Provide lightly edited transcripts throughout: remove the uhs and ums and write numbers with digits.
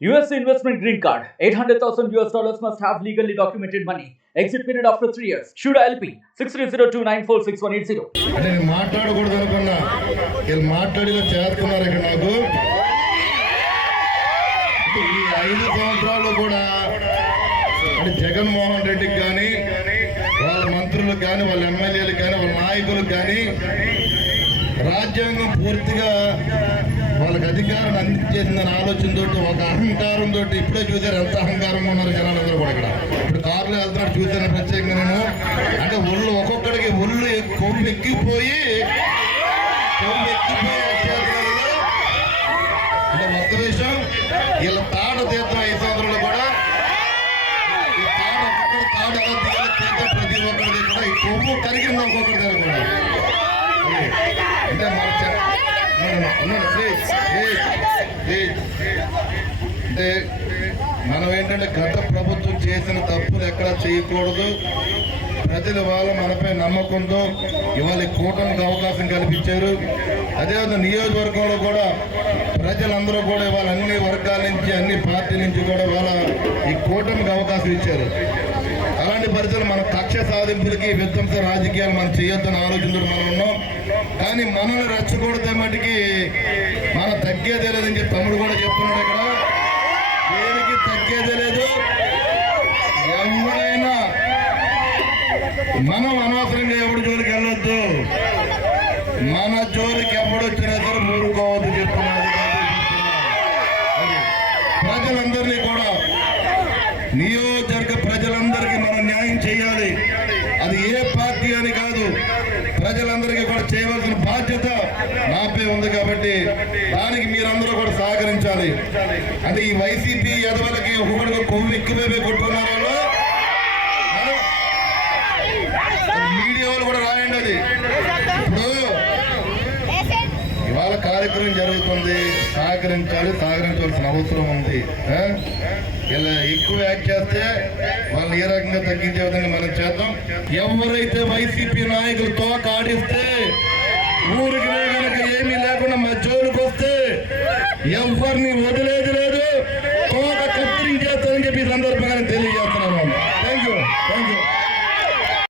US investment green card. $800,000 must have legally documented money. Exit period after 3 years. Shuda LP 6302946180. అంటే నేను మాట్లాడకూడదు అనుకున్నా వీళ్ళు మాట్లాడిలో చేస్తున్నారు ఇక్కడ నాకు ఈ 5 సంవత్సరాలు కూడా అంటే జగన్మోహన్ రెడ్డికి కానీ వాళ్ళ మంత్రులకు కానీ వాళ్ళ ఎమ్మెల్యేలకు కానీ వాళ్ళ నాయకులకు కానీ రాజ్యాంగం పూర్తిగా వాళ్ళకి అధికారం అందించేసిందని ఆలోచనతో ఒక అహంకారంతో ఇప్పుడే చూసారు ఎంత అహంకారంగా ఉన్నారు జనాలందరూ కూడా ఇక్కడ ఇప్పుడు కారులో వెళ్తున్నాడు చూసాను ప్రత్యేకంగా నేను అంటే ఒళ్ళు ఒక్కొక్కడికి ఒళ్ళు కొమ్మెక్కిపోయి అంటే మొత్తం విషయం వీళ్ళ తాట తీర్థం 5 సంవత్సరాలు కూడా ఈ తాట తాటగా దిగాలి తీర్థం ప్రతి ఒక్కరి కూడా ఈ కొమ్ము కరిగింది ఒక్కొక్కరి దగ్గర కూడా అంటే అంటే మనం ఏంటంటే గత ప్రభుత్వం చేసిన తప్పులు ఎక్కడా చేయకూడదు ప్రజలు వాళ్ళు మనపై నమ్మకంతో ఇవాళ కూటమికి అవకాశం కల్పించారు అదేవిధంగా నియోజకవర్గంలో కూడా ప్రజలందరూ కూడా ఇవాళ అన్ని వర్గాల నుంచి అన్ని పార్టీల నుంచి కూడా ఇవాళ ఈ కూటమికి అవకాశం ఇచ్చారు అలాంటి పరిస్థితులు మన కక్ష సాధింపులకి విధ్వంస రాజకీయాలు మనం చేయొద్దని ఆలోచనతో మనం ఉన్నాం కానీ మనల్ని రెచ్చగొడితే మటుకి మన తగ్గేదే లేదని చెప్పి తమ్ముడు కూడా చెప్తున్నాడు ఇక్కడ దేనికి తగ్గేదే లేదు ఎవరైనా మనం అనవసరంగా ఎవరి జోలికి వెళ్ళొద్దు మన జోలికి ఎవడు వచ్చినా సరే ఊరుకోవద్దు చెప్తున్నారు ప్రజలందరినీ కూడా నియోజకవర్గ ప్రజలందరికీ మనం న్యాయం చేయాలి అది ఏ పార్టీ అని కాదు ప్రజలందరికీ కూడా చేయవలసిన బాధ్యత నాపై ఉంది కాబట్టి దానికి మీరందరూ కూడా సహకరించాలి అంటే ఈ వైసీపీ ఎదవలకి ఒకటిగా కొవ్వు ఎక్కువే కొట్టుకున్నారు మీడియా వాళ్ళు కూడా రాయండి అది ఇప్పుడు ఇవాళ కార్యక్రమం జరుగుతుంది సహకరించవలసిన అవసరం ఉంది ఇలా ఎక్కువ యాక్ట్ చేస్తే వాళ్ళని ఏ రకంగా తగ్గించే విధంగా మనం చేద్దాం ఎవరైతే వైసీపీ నాయకులు తోక ఆడిస్తే ఊరికి కనుక ఏమీ లేకుండా మా జోలికి వస్తే ఎవరిని వదిలేది లేదు తోక కత్తిరించేస్తానని చెప్పి సందర్భంగా తెలియజేస్తున్నాను థ్యాంక్ యూ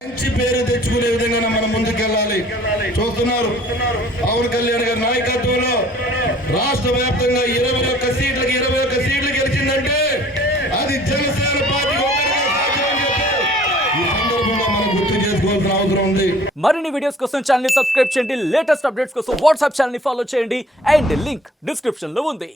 మంచి పేరు తెచ్చుకునే విధంగా మనం ముందుకెళ్ళాలి చూస్తున్నారు పవన్ కళ్యాణ్ గారి నాయకత్వంలో రాష్ట్ర వ్యాప్తంగా 21 సీట్లు గెలిచిందంటే అది జనసేన పార్టీ ఈ సందర్భంగా మనం గుర్తు చేసుకోవాల్సిన అవసరం ఉంది. మరిన్ని వీడియోస్ కోసం ఛానల్ ని సబ్స్క్రైబ్ చేయండి, లేటెస్ట్ అప్డేట్స్ కోసం వాట్సాప్ ఛానల్ ని ఫాలో చేయండి అండ్ లింక్ డిస్క్రిప్షన్ లో ఉంది.